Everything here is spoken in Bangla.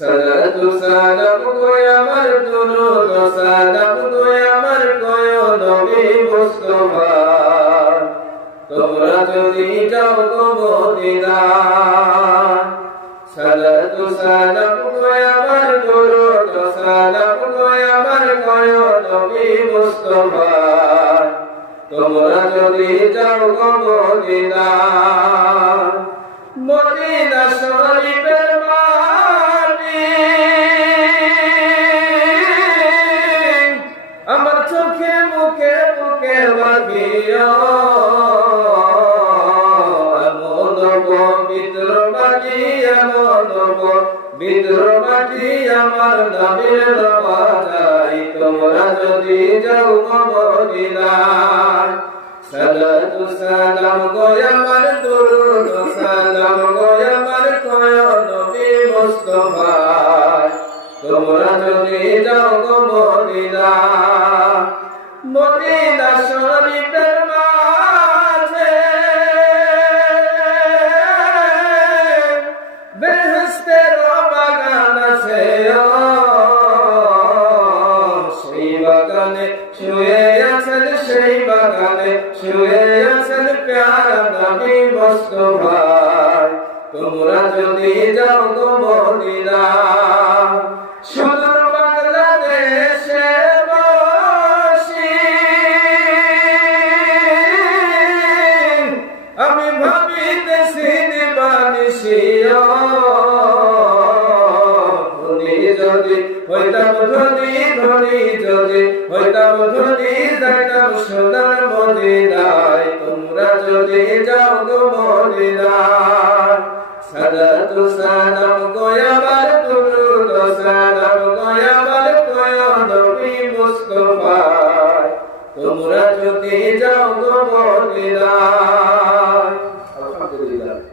সালাতু সালাম কই আমার দুরূদ সালাম কই আমার কয় নবী মুস্তাফা তোমরা যদি যাও গো মদিনা সালাতু সালাম কই আমার দুরূদ সালাম কই আমার কয় নবী মুস্তাফা তোমরা যদি যাও গো মদিনা মদিনা শরীফের মাটি আমার চোখে মুখে মুখে লাগিয়া এমন পবিত্র মাটি এমন পবিত্র মাটি আমার নবীর রওজায় তোমরা যদি যাও গো মদিনায় সালাতু সালাম গো আমার দুরূদ সালাম গো আমার কয় নবী মুস্তাফা তোমরা যদি যাও গো মদিনা মদিনা শরীফের মাঝে বেহেশতের বাগান আছে সেই বাগানে শুয়ে আছেন সেই বাগানে শুয়ে আছেন প্যারা নবী মুস্তাফা তোমরা যদি যাও গো মদিনা সুদূর বাংলাদেশে বসি আমি ভাবিতেছি দিবানিশি ধনী যদি হইতাম ধনী ধনী যদি হইতাম ধনী যাইতাম সোনার মদিনায় তোমরা যদি যাও গো মদিনায় সালাতু সালাম গো আমার দুরূদ সালাম গো আমার কয় নবী মুস্তাফা তোমরা যদি যাও গো